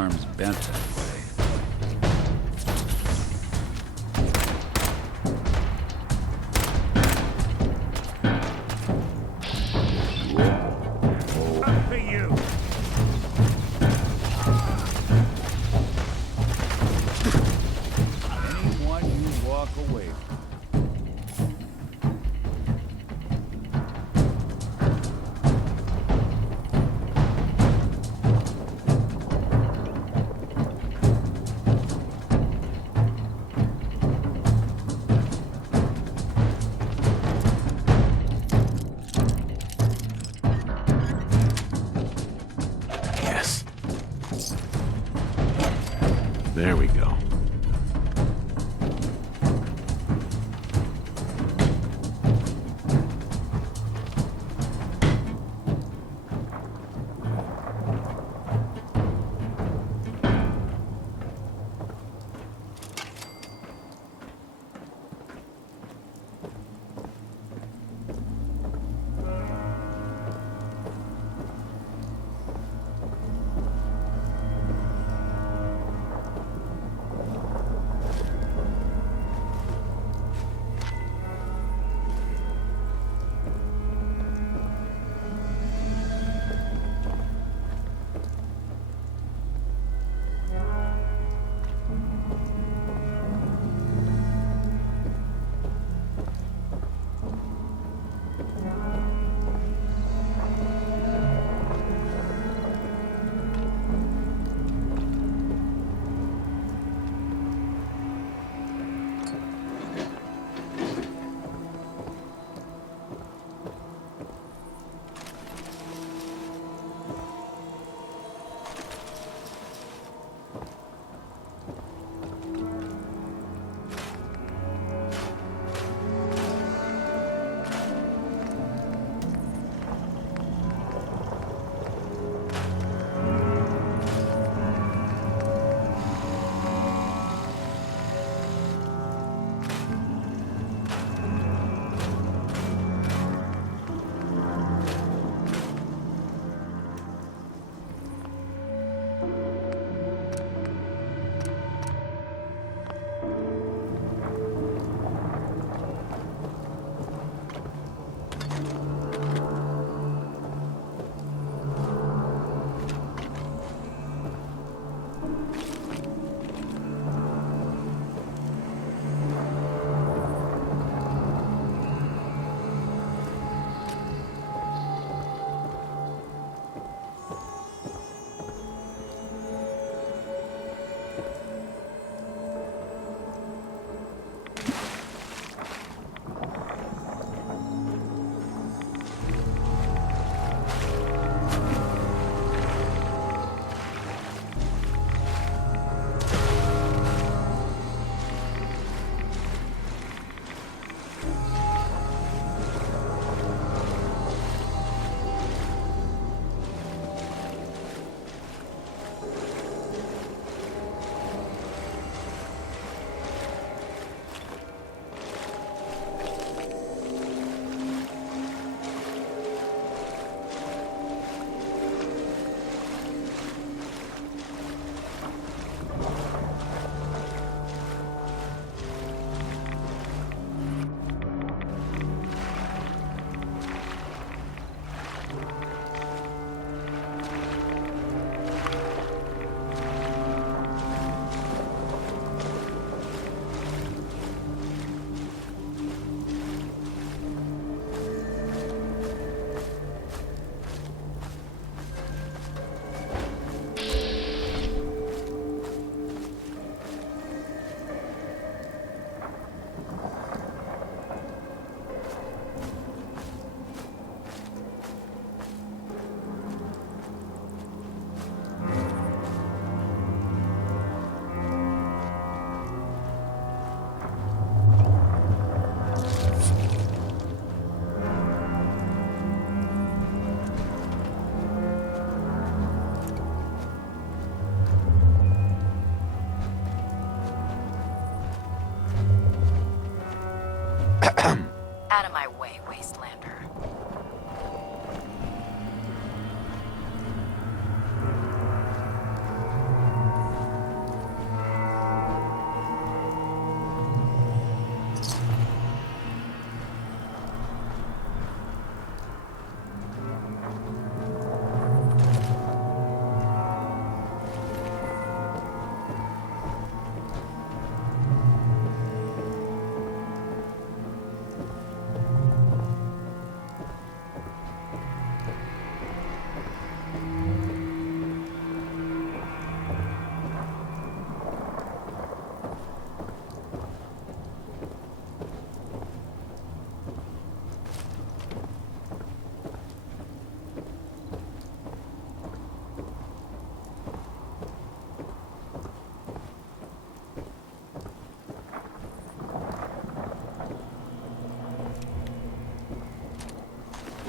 arms bent that way. Up for you. Anyone you walk away from. Yes. There we go. Out of my way, Wastelander.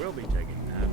We'll be taking that.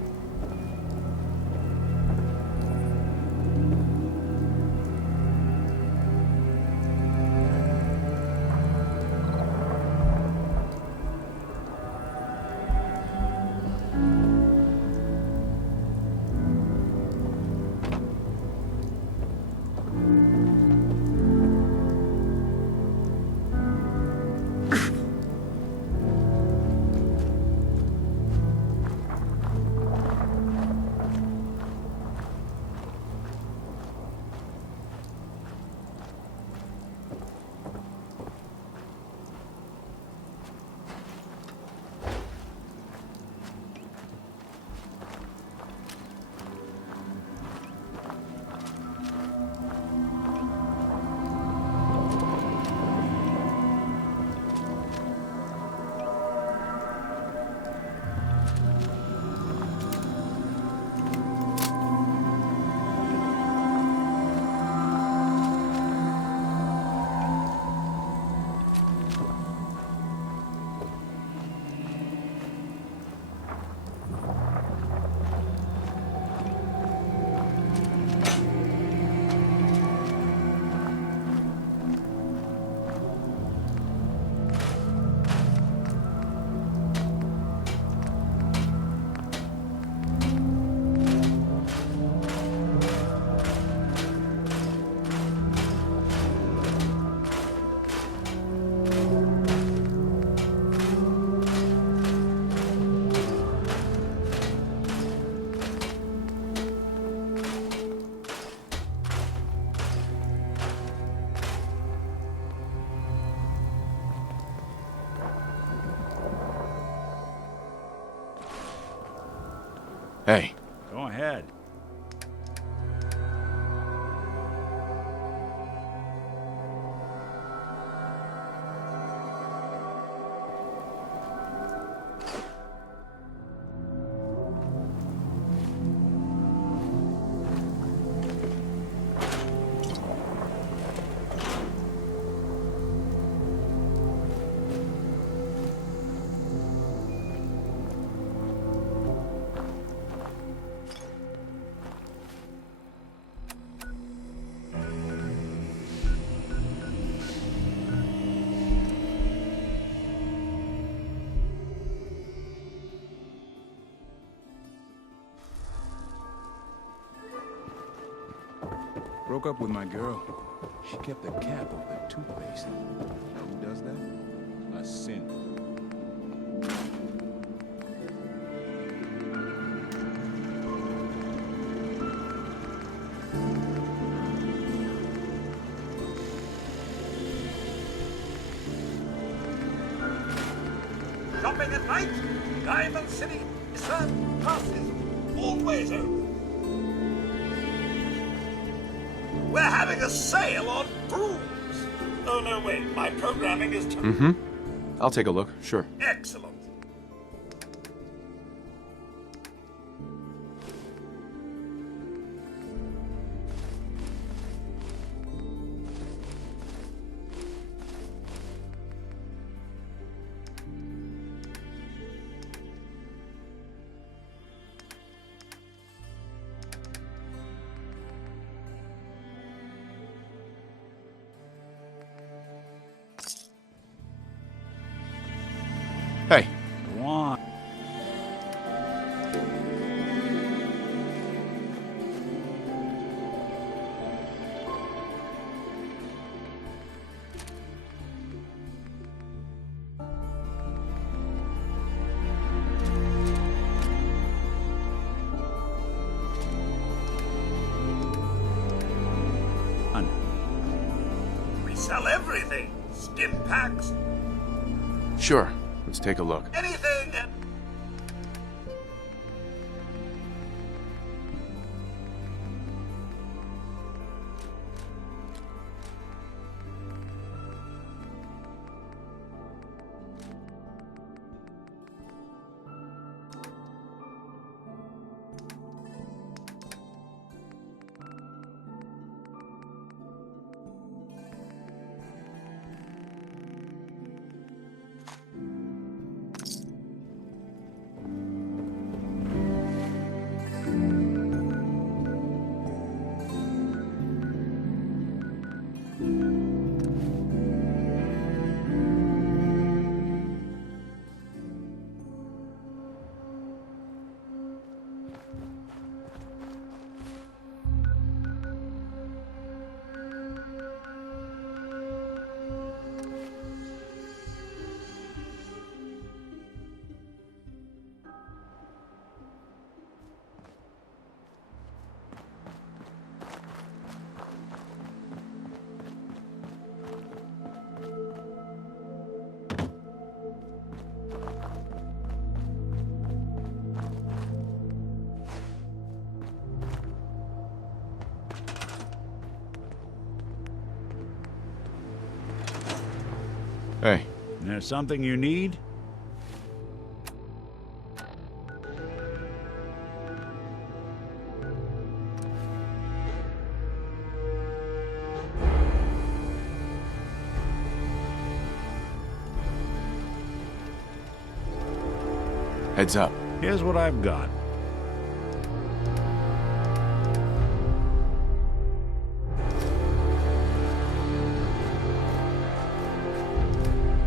Hey, Go ahead. Broke up with my girl. She kept the cap over the toothpaste. Now who does that? A sin. Shopping at night? Diamond City Sun passes always open. We're having a sale on brooms. Oh no, wait, my programming is I'll take a look, sure. excellent. Hey, Go on. We sell everything. Stim packs, sure. Let's take a look. anything. Hey, There's something you need? heads up. Here's what I've got.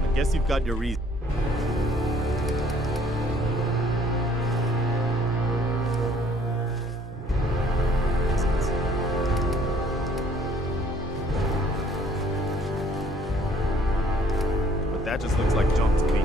I guess you've got your reason. But that just looks like junk to me.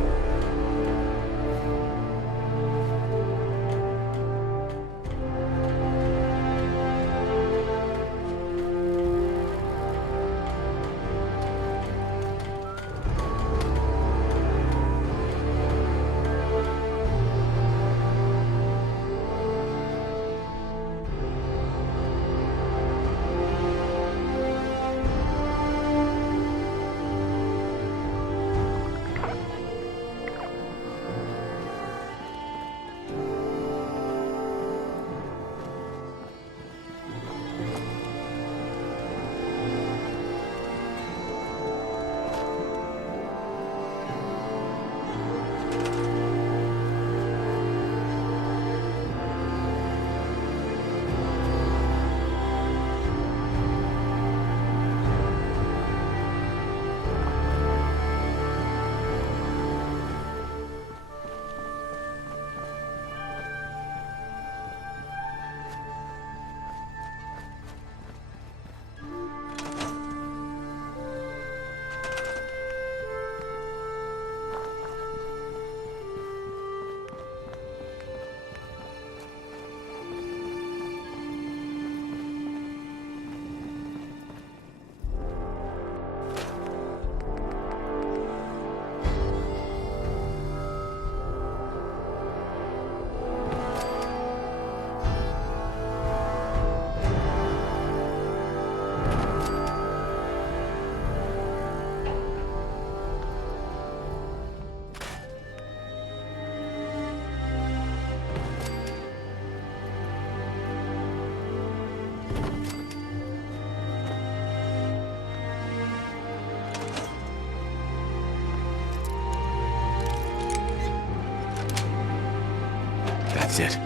That's it.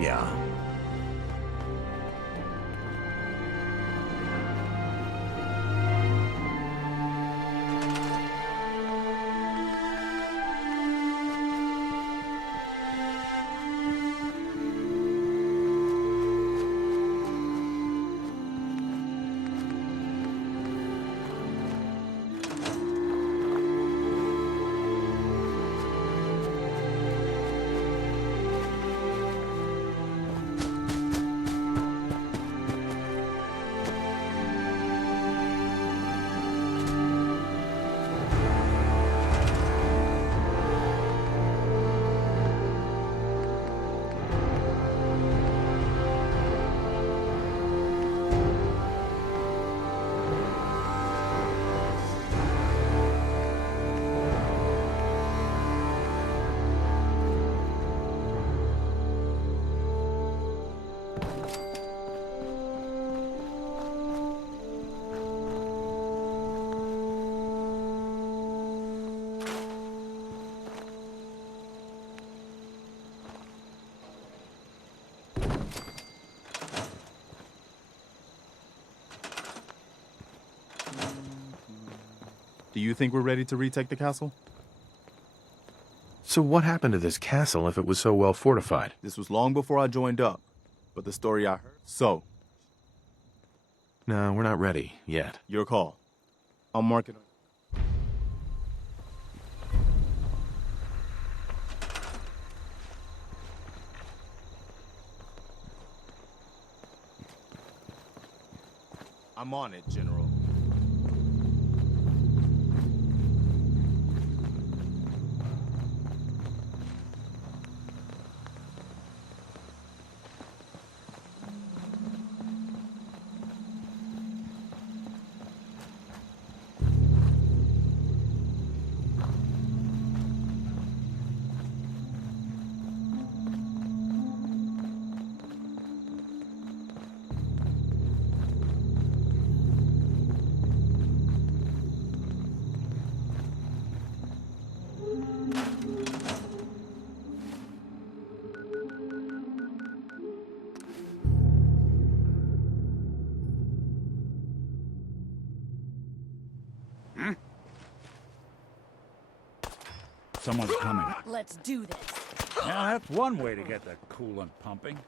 Yeah. Do you think we're ready to retake the castle? So what happened to this castle if it was so well fortified? This was long before I joined up, but the story I heard. So, No, we're not ready yet. your call. I'll mark it. I'm on it, General. Someone's coming. Let's do this. Now, that's one way to get the coolant pumping.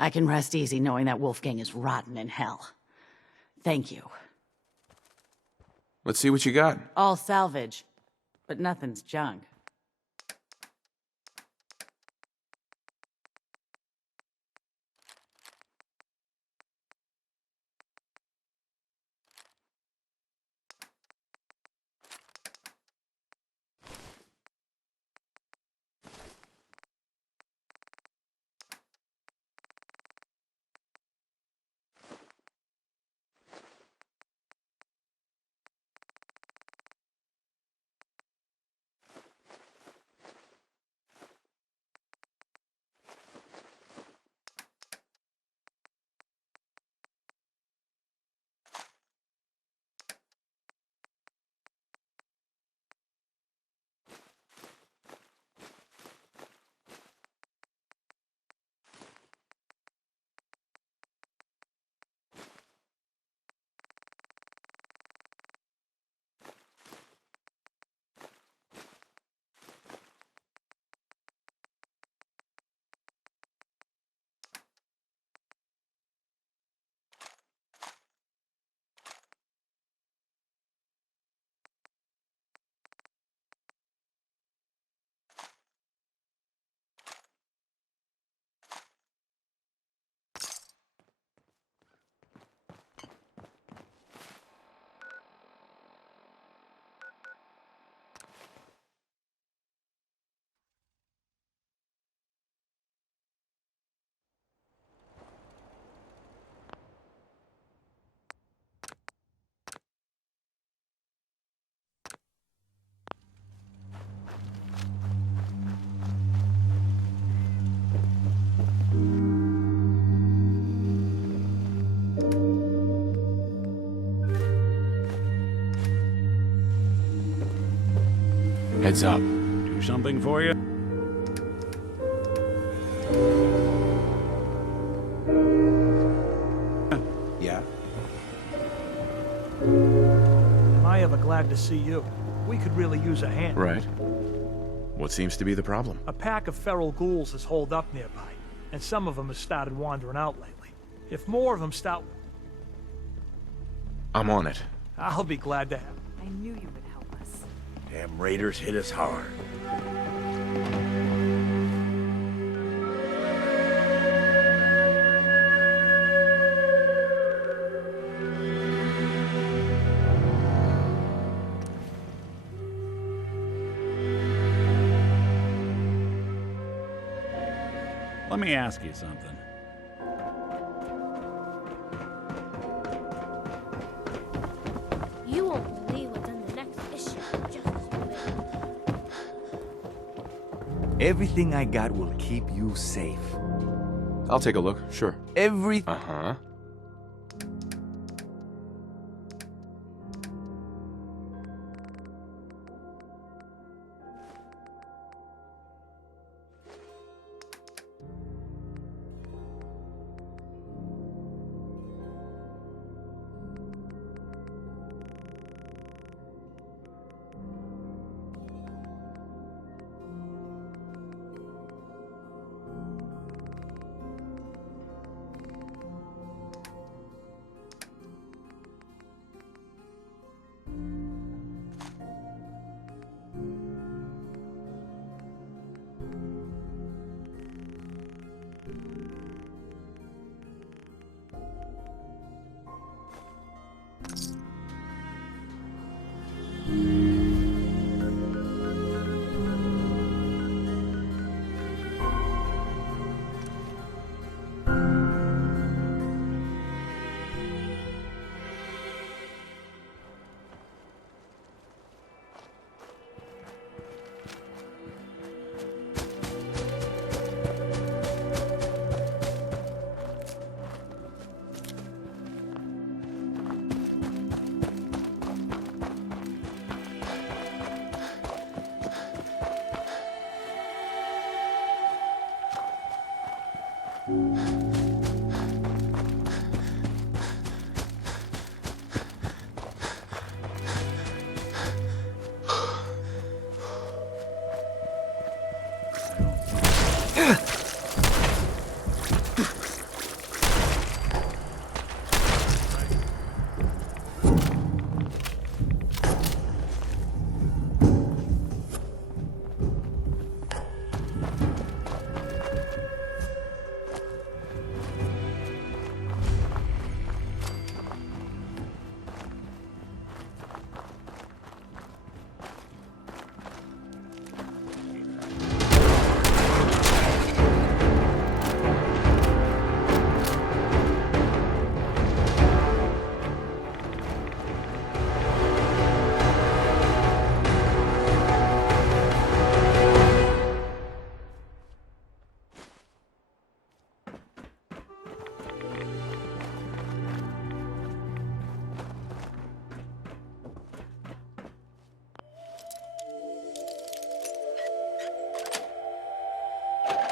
I can rest easy knowing that Wolfgang is rotten in hell. Thank you. Let's see what you got. All salvage, but nothing's junk. Heads up. Do something for you? Yeah? Am I ever glad to see you? We could really use a hand. Right. What seems to be the problem? A pack of feral ghouls is holed up nearby, and some of them have started wandering out lately. If more of them start... I'm on it. I'll be glad to have... I knew you would help us. Damn raiders hit us hard. Let me ask you something. You won't believe what's in the next issue. Just wait. Everything I got will keep you safe. I'll take a look, sure. Every... Uh-huh.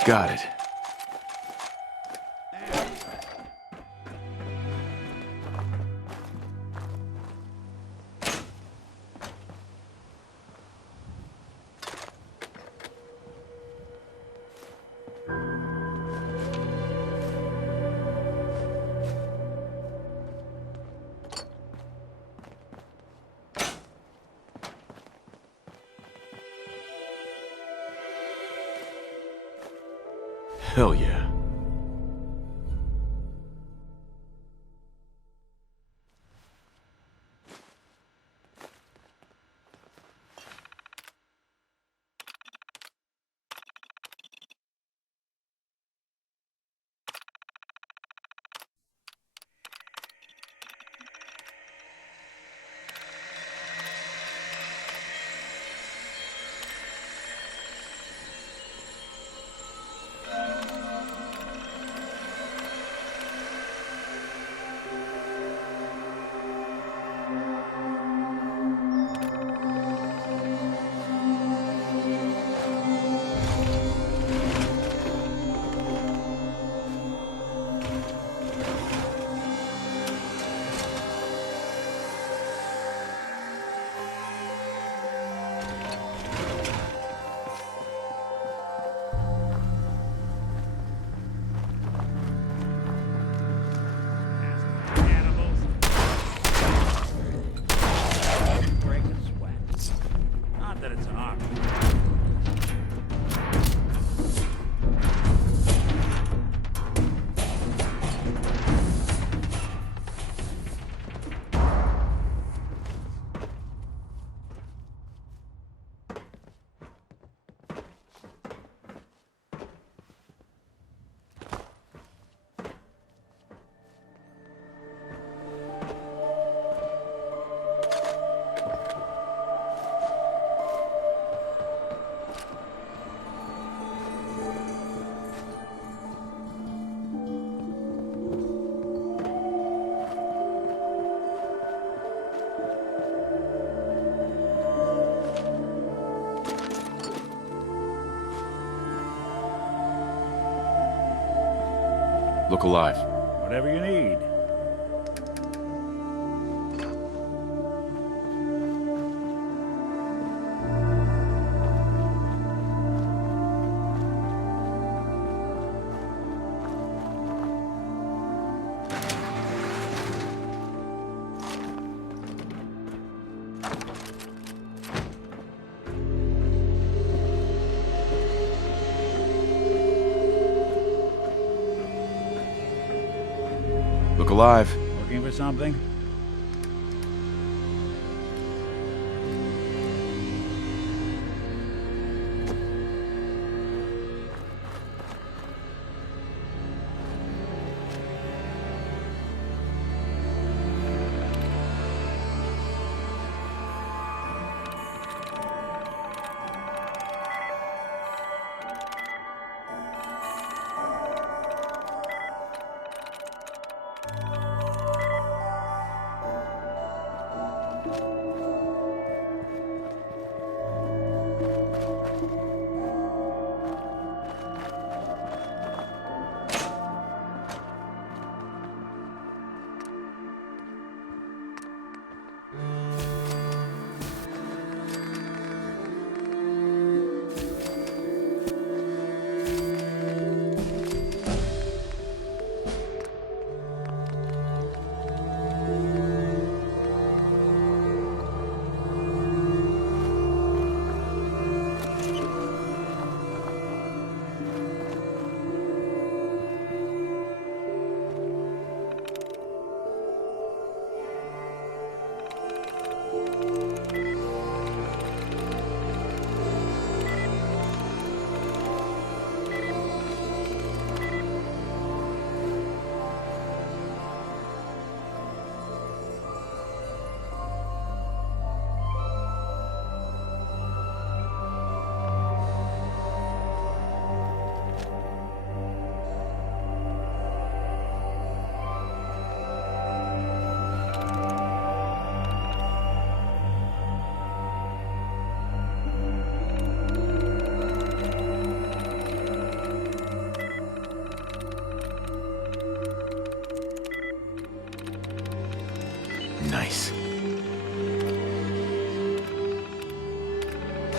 Got it. Hell yeah. That it's an option. Look alive. Whatever you need. Look alive. Looking for something?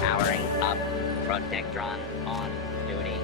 Powering up. Protectron on duty.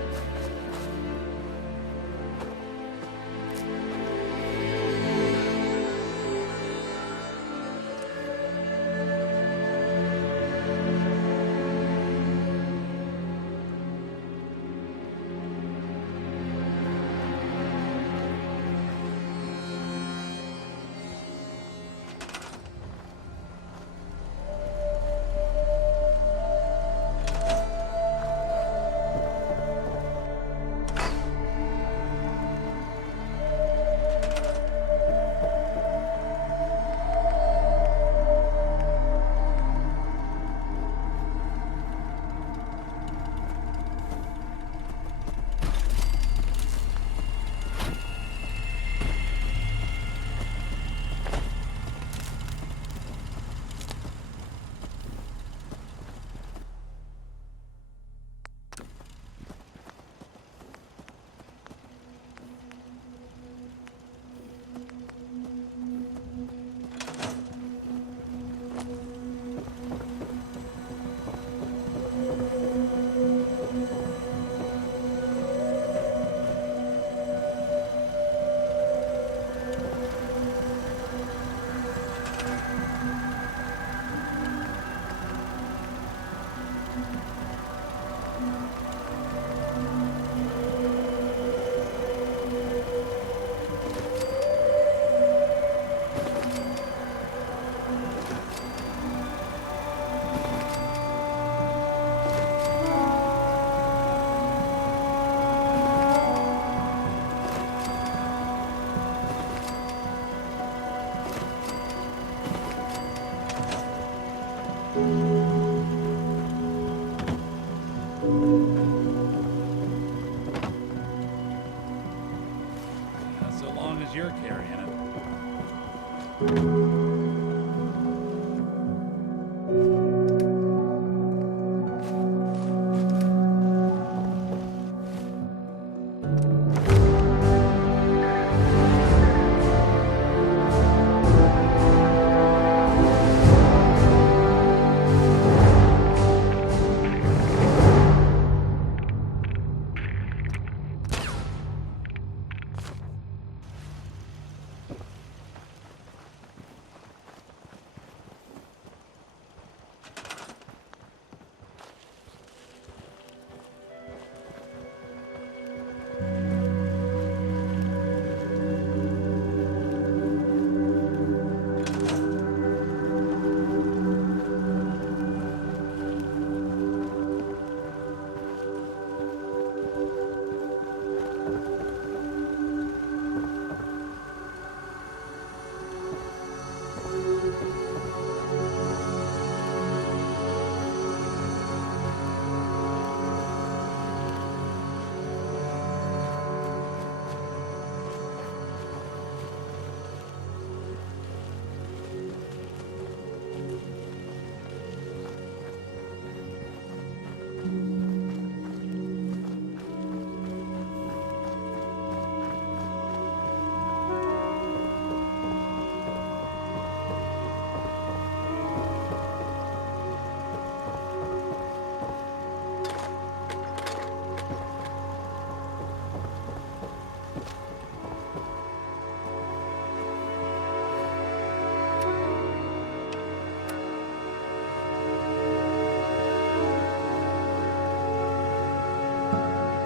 Not so long as you're carrying it.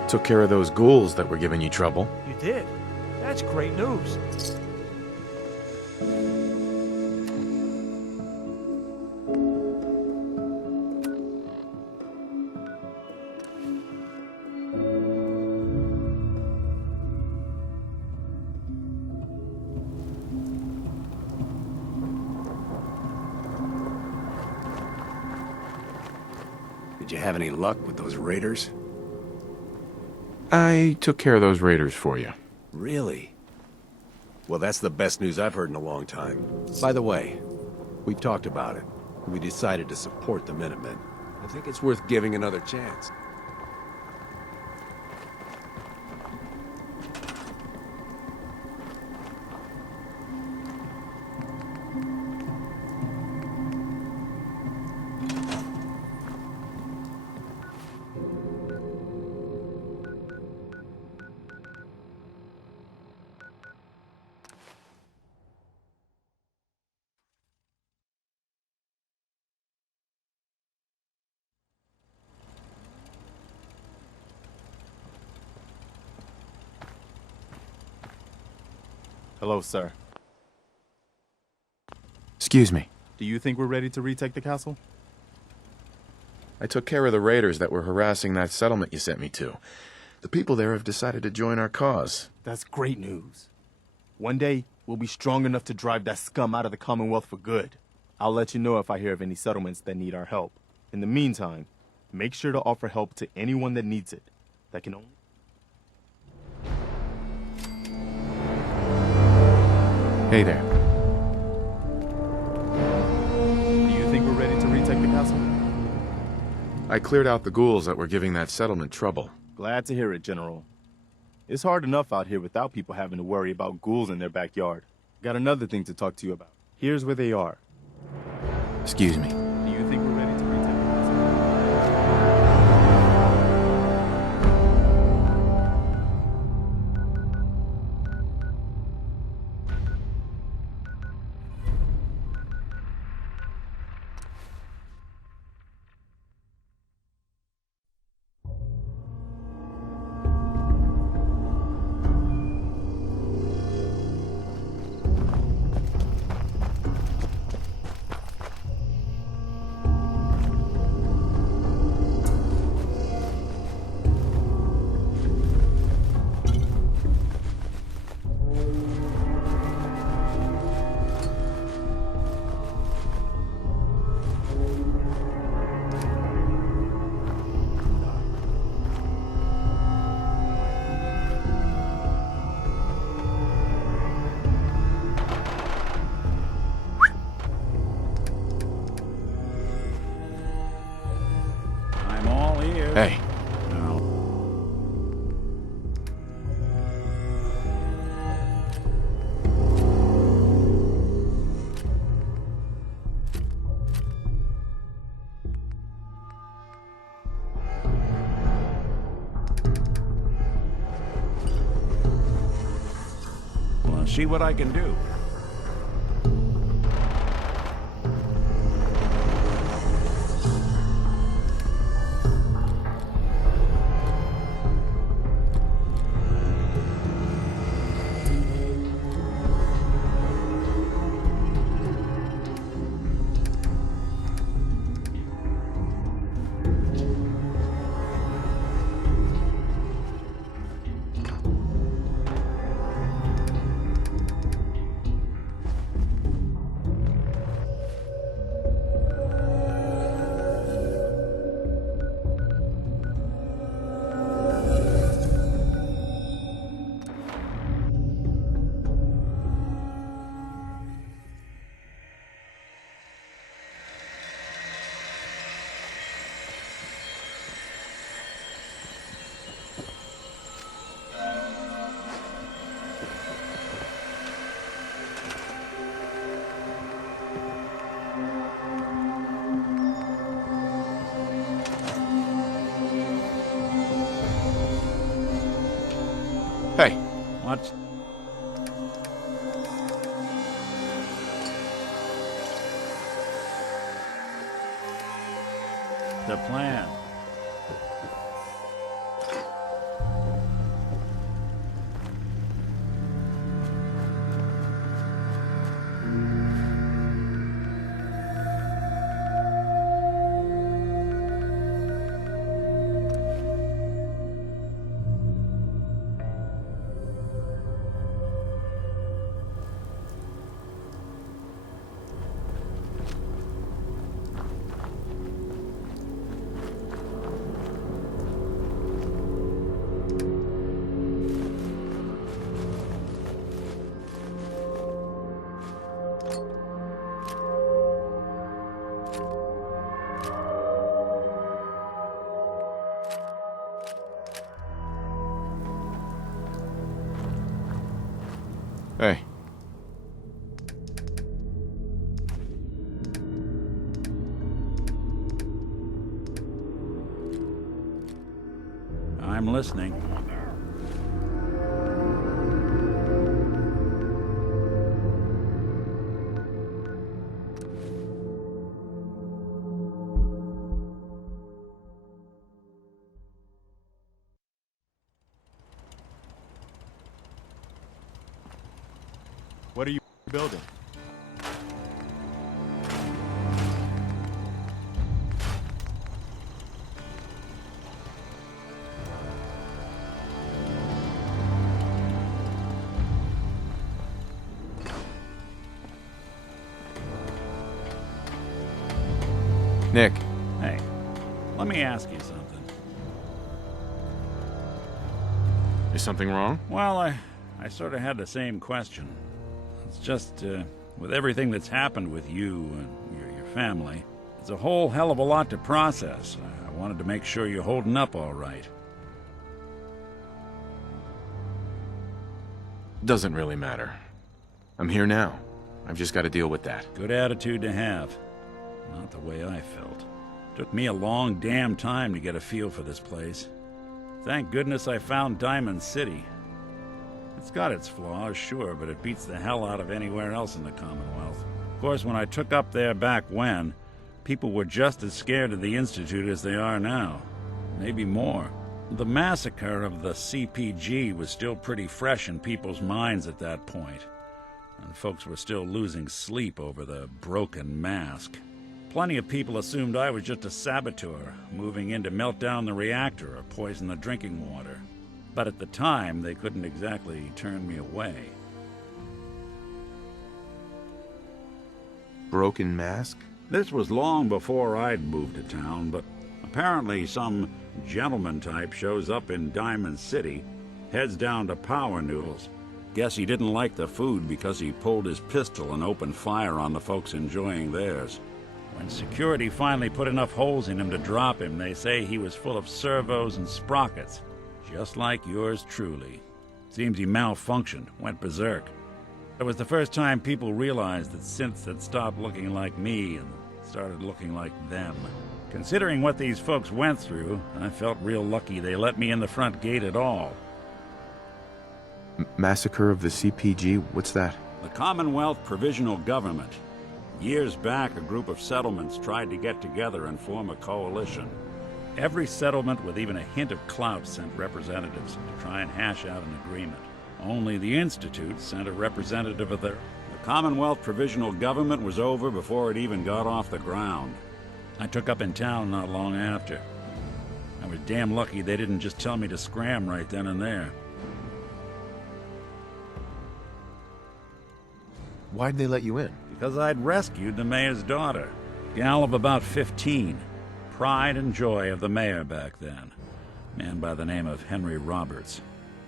Took care of those ghouls that were giving you trouble. You did? That's great news. Did you have any luck with those raiders? I took care of those raiders for you. Really? Well, that's the best news I've heard in a long time. By the way, we talked about it. We decided to support the Minutemen. I think it's worth giving another chance. Hello, sir. Excuse me. Do you think we're ready to retake the castle? I took care of the raiders that were harassing that settlement you sent me to. The people there have decided to join our cause. That's great news. One day, we'll be strong enough to drive that scum out of the Commonwealth for good. I'll let you know if I hear of any settlements that need our help. In the meantime, make sure to offer help to anyone that needs it. That can only... Hey there. Do you think we're ready to retake the castle? I cleared out the ghouls that were giving that settlement trouble. Glad to hear it, General. It's hard enough out here without people having to worry about ghouls in their backyard. Got another thing to talk to you about. Here's where they are. Excuse me. Do you think we're ready to retake the castle? I'm all ears. Hey. Now, well, see what I can do. Hey. What's... the plan? Hey. I'm listening. building. Nick, Hey, let me ask you something. is something wrong? Well, I sort of had the same question. It's just, with everything that's happened with you and your family, it's a whole hell of a lot to process. I wanted to make sure you're holding up all right. Doesn't really matter. I'm here now. I've just got to deal with that. Good attitude to have. Not the way I felt. Took me a long damn time to get a feel for this place. Thank goodness I found Diamond City. It's got its flaws, sure, but it beats the hell out of anywhere else in the Commonwealth. Of course, when I took up there back when, people were just as scared of the Institute as they are now. Maybe more. The massacre of the CPG was still pretty fresh in people's minds at that point, and folks were still losing sleep over the broken mask. Plenty of people assumed I was just a saboteur, moving in to melt down the reactor or poison the drinking water. But at the time, they couldn't exactly turn me away. Broken mask? This was long before I'd moved to town, but apparently some gentleman type shows up in Diamond City, heads down to Power Noodles. Guess he didn't like the food because he pulled his pistol and opened fire on the folks enjoying theirs. When security finally put enough holes in him to drop him, they say he was full of servos and sprockets, just like yours truly. Seems he malfunctioned, went berserk. It was the first time people realized that synths had stopped looking like me and started looking like them. Considering what these folks went through, I felt real lucky they let me in the front gate at all. Massacre of the CPG? What's that? The Commonwealth Provisional Government. Years back, a group of settlements tried to get together and form a coalition. Every settlement with even a hint of clout sent representatives to try and hash out an agreement. Only the Institute sent a representative of the Commonwealth Provisional Government was over before it even got off the ground. I took up in town not long after. I was damn lucky they didn't just tell me to scram right then and there. Why'd they let you in? Because I'd rescued the mayor's daughter. Gal of about 15. Pride and joy of the mayor back then. Man by the name of Henry Roberts.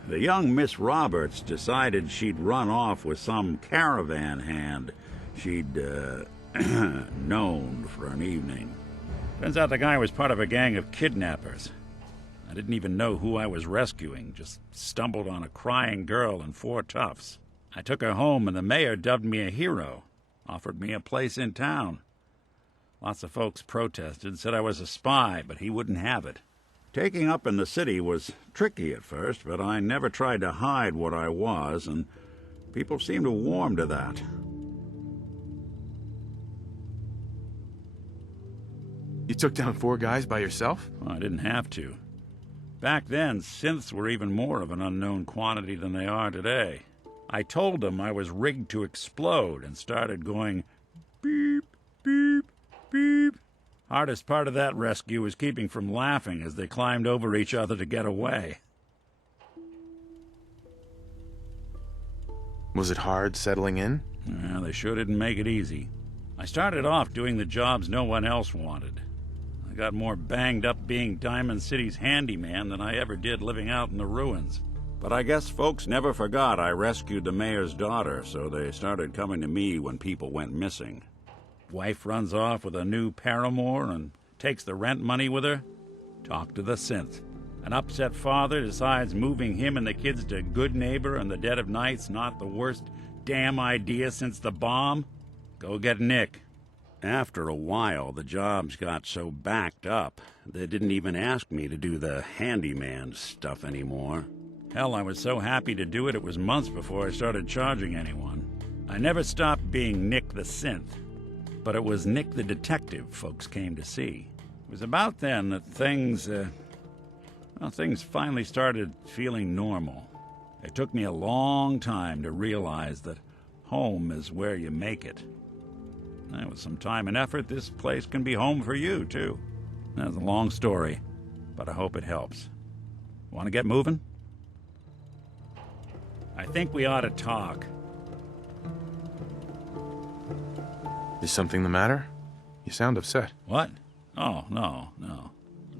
The young Miss Roberts decided she'd run off with some caravan hand she'd, known for an evening. Turns out the guy was part of a gang of kidnappers. I didn't even know who I was rescuing, just stumbled on a crying girl and 4 toughs. I took her home and the mayor dubbed me a hero, offered me a place in town. Lots of folks protested, said I was a spy, but he wouldn't have it. Taking up in the city was tricky at first, but I never tried to hide what I was, and people seemed to warm to that. You took down 4 guys by yourself? Well, I didn't have to. Back then, synths were even more of an unknown quantity than they are today. I told them I was rigged to explode and started going beep, beep, beep. Hardest part of that rescue was keeping from laughing as they climbed over each other to get away. Was it hard settling in? Well, they sure didn't make it easy. I started off doing the jobs no one else wanted. I got more banged up being Diamond City's handyman than I ever did living out in the ruins. But I guess folks never forgot I rescued the mayor's daughter, so they started coming to me when people went missing. Wife runs off with a new paramour and takes the rent money with her. Talk to the synth. An upset father decides moving him and the kids to Good Neighbor in the dead of night's not the worst damn idea since the bomb. Go get Nick. After a while, the jobs got so backed up, they didn't even ask me to do the handyman stuff anymore. Hell, I was so happy to do it, it was months before I started charging anyone. I never stopped being Nick the Synth, but it was Nick the Detective folks came to see. It was about then that things finally started feeling normal. It took me a long time to realize that home is where you make it. And with some time and effort, this place can be home for you, too. That's a long story, but I hope it helps. Want to get moving? I think we ought to talk. Is something the matter? You sound upset. What? Oh, no.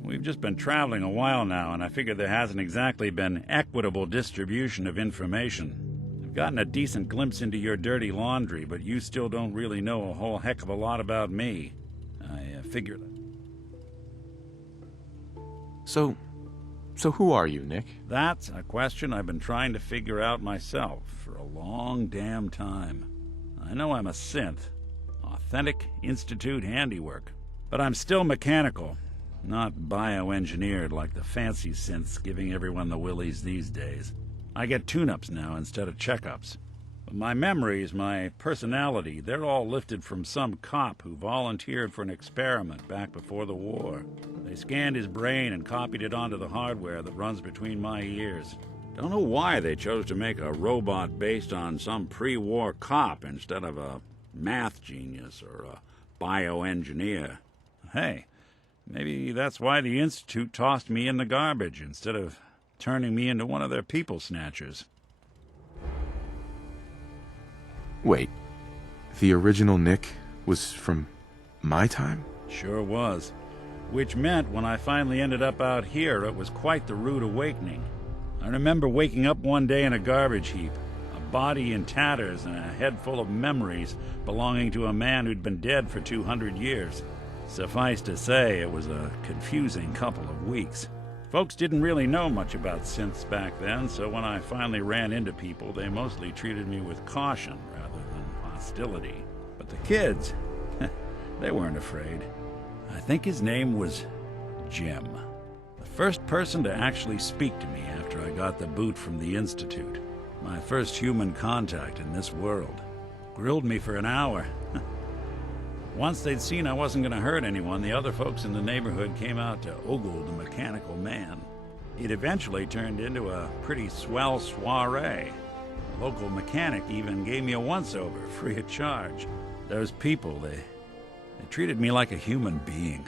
We've just been traveling a while now, and I figure there hasn't exactly been equitable distribution of information. I've gotten a decent glimpse into your dirty laundry, but you still don't really know a whole heck of a lot about me. I figured... So who are you, Nick? That's a question I've been trying to figure out myself for a long damn time. I know I'm a synth. Authentic Institute handiwork. But I'm still mechanical, not bioengineered like the fancy synths giving everyone the willies these days. I get tune-ups now instead of checkups. But my memories, my personality, they're all lifted from some cop who volunteered for an experiment back before the war. They scanned his brain and copied it onto the hardware that runs between my ears. Don't know why they chose to make a robot based on some pre-war cop instead of a math genius or a bioengineer. Hey, maybe that's why the Institute tossed me in the garbage instead of turning me into one of their people snatchers. Wait, the original Nick was from my time? Sure was. Which meant when I finally ended up out here, it was quite the rude awakening. I remember waking up one day in a garbage heap, a body in tatters and a head full of memories belonging to a man who'd been dead for 200 years. Suffice to say, it was a confusing couple of weeks. Folks didn't really know much about synths back then, so when I finally ran into people, they mostly treated me with caution rather than hostility. But the kids, they weren't afraid. I think his name was Jim. The first person to actually speak to me after I got the boot from the Institute. My first human contact in this world. Grilled me for an hour. Once they'd seen I wasn't going to hurt anyone, the other folks in the neighborhood came out to ogle the mechanical man. It eventually turned into a pretty swell soiree. The local mechanic even gave me a once-over, free of charge. Those people, they treated me like a human being.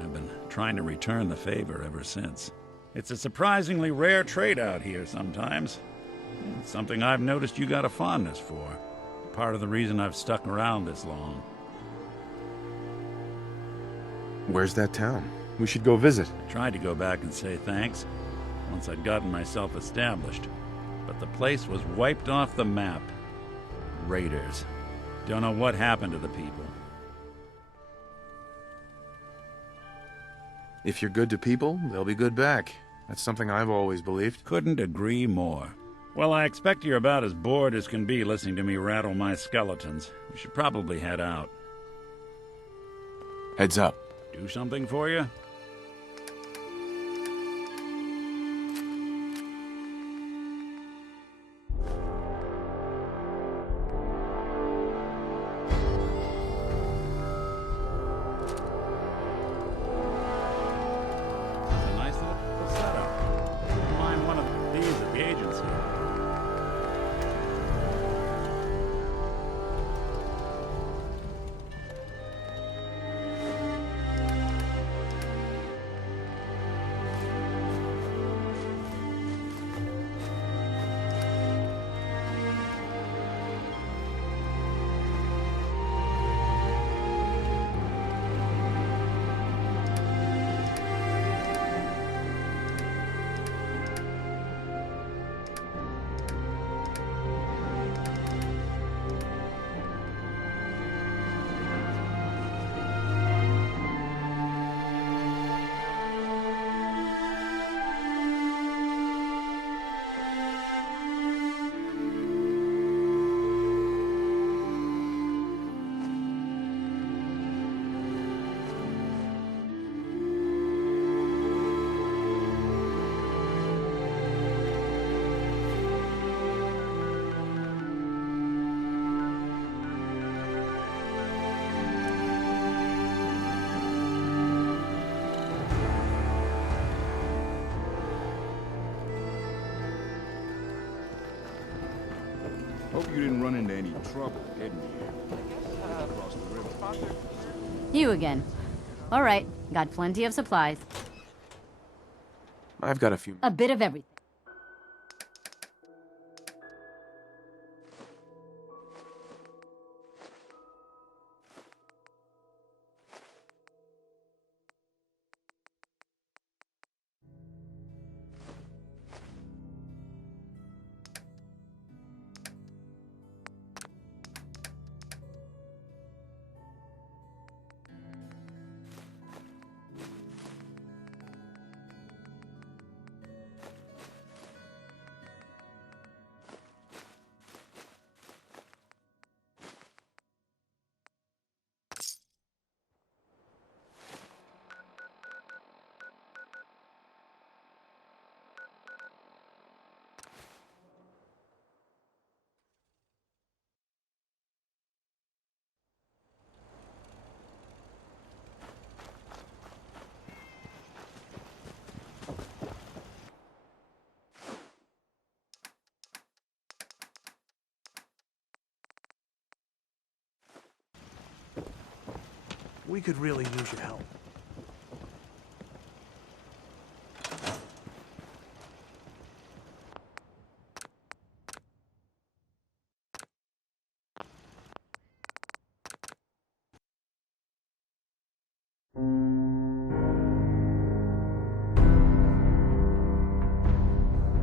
I've been trying to return the favor ever since. It's a surprisingly rare trait out here sometimes. It's something I've noticed you got a fondness for. Part of the reason I've stuck around this long. Where's that town? We should go visit. Tried to go back and say thanks, once I'd gotten myself established. But the place was wiped off the map. Raiders. Don't know what happened to the people. If you're good to people, they'll be good back. That's something I've always believed. Couldn't agree more. Well, I expect you're about as bored as can be listening to me rattle my skeletons. We should probably head out. Heads up. Do something for you? It's a nice little setup. Wouldn't mind one of these at the agency. Hope you didn't run into any trouble heading here. Across the river. You again. All right, got plenty of supplies. I've got a few. A bit of everything. We could really use your help.